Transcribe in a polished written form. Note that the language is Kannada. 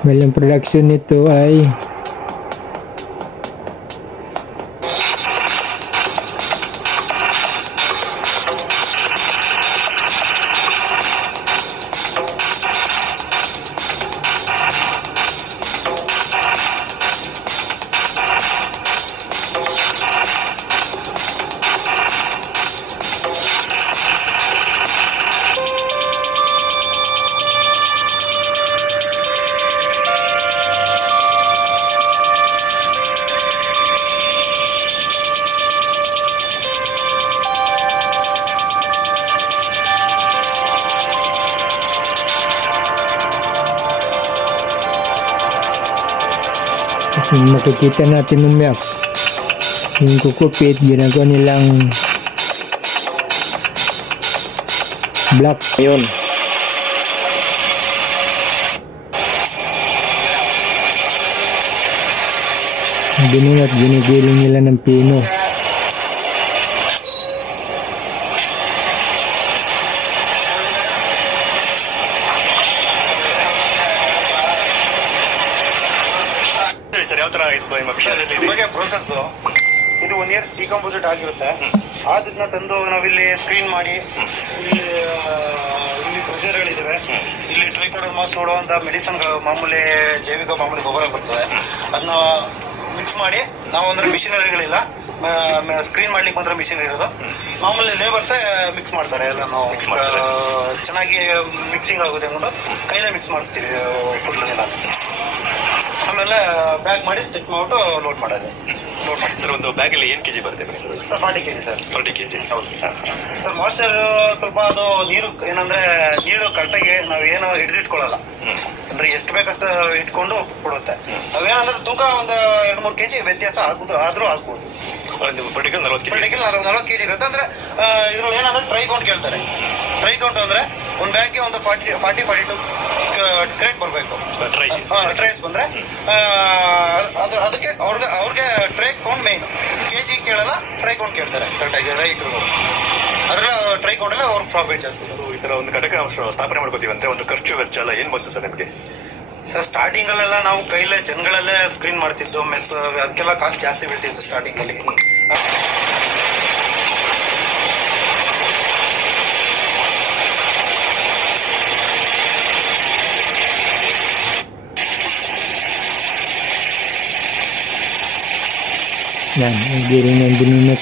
Well, ang production nito ay yung makikita natin mamaya yung kukupit ginagawa nilang black yun. Binunot ginigiling nila ng pino. Sir ಯಾವ ತರ ಇದು ಬಗ್ಗೆ ಪ್ರೋಸೆಸ್ ಇದು 1 year ಡಿಕಂಪೋಸಿಟ್ ಆಗಿರುತ್ತೆ. ಅದನ್ನ ತಂದು ನಾವಿಲ್ಲಿ ಸ್ಕ್ರೀನ್ ಮಾಡಿ ಇಲ್ಲಿ ಪ್ರೊಸೀಜರ್ಗಳಿದ್ದಾವೆ. ಇಲ್ಲಿ ಟ್ರೈಕೋಡರ್ಮಾಸ್ ನೋಡುವಂತ ಮೆಡಿಸಿನ್ಗಳು ಮಾಮೂಲಿ ಜೈವಿಕ ಮಾಮೂಲಿ ಗೊಬ್ಬರ ಬರ್ತದೆ. ಅದನ್ನ ಮಿಕ್ಸ್ ಮಾಡಿ ನಾವು ಅಂದ್ರೆ ಮಿಷಿನರಿಗಳಿಲ್ಲ, ಸ್ಕ್ರೀನ್ ಮಾಡ್ಲಿಕ್ಕೆ ಮಾತ್ರ ಮಿಷಿನ್ ಇರೋದು. ಮಾಮೂಲಿ ಲೇಬರ್ಸೇ ಮಿಕ್ಸ್ ಮಾಡ್ತಾರೆ ಎಲ್ಲ. ನಾವು ಚೆನ್ನಾಗಿ ಮಿಕ್ಸಿಂಗ್ ಆಗುತ್ತೆ ಅಂದ್ಬಿಟ್ಟು ಕೈಲೇ ಮಿಕ್ಸ್ ಮಾಡಿಸ್ತೀವಿ ಫುಲ್ ಎಲ್ಲ. ಆಮೇಲೆ ಬ್ಯಾಗ್ ಮಾಡಿ ಸ್ಟಿಚ್ ಮಾಡ್ಬಿಟ್ಟು ಲೋಡ್ ಮಾಡೋದು. ಲೋಡ್ ಮಾಡ್ತಾರೆ. ಒಂದು ಬ್ಯಾಗ್ ಅಲ್ಲಿ ಏನು ಕೆಜಿ ಬರುತ್ತೆ ಸರ್? 40 kg sir. 40 kg. ಹೌದು ಸರ್. ಮಾಯ್ಚರ್ ಸ್ವಲ್ಪ ಅದು ನೀರು ಏನಂದ್ರೆ ನೀರು ಕರೆಕ್ಟಾಗಿ ನಾವೇನು ಹಿಡಿದಿಟ್ಕೊಳ್ಳಲ್ಲ. ಅಂದ್ರೆ ಎಷ್ಟು ಬೇಕಷ್ಟು ಇಟ್ಕೊಂಡು ಕೊಡುತ್ತೆ. ನಾವೇನಂದ್ರೆ ತೂಕ ಒಂದು 2-3 kg ವ್ಯತ್ಯಾಸ ಆದ್ರೂ ಆಗ್ಬೋದು. ಪರ್ಟಿಕ್ಯುಲರ್ 40 kg ಇರುತ್ತೆ. ಅಂದ್ರೆ ಇದ್ರ ಏನಂದ್ರೆ ಟ್ರೈ ಕೌಂಟ್ ಕೇಳ್ತಾರೆ. ಟ್ರೈ ಕೌಂಟ್ ಅಂದ್ರೆ ಒಂದು ಬ್ಯಾಗ್ಗೆ ಒಂದು 42 ಕ್ರೇಟ್ ಬರಬೇಕು. ಟ್ರೇಸ್ ಬಂದ್ರೆ ಅದಕ್ಕೆ ಅವ್ರಿಗೆ ಟ್ರೈ ಕೌಂಟ್ ಮೇನ್. ಕೆಜಿ ಕೇಳಲ್ಲ, ಟ್ರೈ ಕೌಂಟ್ ಕೇಳ್ತಾರೆ ಕರೆಕ್ಟಾಗಿ ರೈತರು. ಅದ್ರಲ್ಲಿ ಟ್ರೈ ಕೌಂಟ್ ಎಲ್ಲ ಅವ್ರ ಪ್ರಾಫಿಟ್ ಜಾಸ್ತಿ. ಈ ತರ ಒಂದು ಘಟಕ ಸ್ಥಾಪನೆ ಮಾಡ್ಕೋತೀವಿ ಅಂದ್ರೆ ಒಂದು ಖರ್ಚು ವೆಚ್ಚ ಎಲ್ಲ ಏನ್ ಬಂತು ಸರ್ ನಿಮಗೆ? ಸರ್ ಸ್ಟಾರ್ಟಿಂಗ್ ಅಲ್ಲೆಲ್ಲ ನಾವು ಕೈಲೇ ಜನಗಳಲ್ಲೇ ಸ್ಕ್ರೀನ್ ಮಾಡ್ತಿದ್ದು. ಮೆಸ್ ಅದಕ್ಕೆಲ್ಲ ಕಾಸ್ಟ್ ಜಾಸ್ತಿ ಬೀಳ್ತಿತ್ತು ಸ್ಟಾರ್ಟಿಂಗ್ ಅಲ್ಲಿ. Yan, ang giling ng binunot.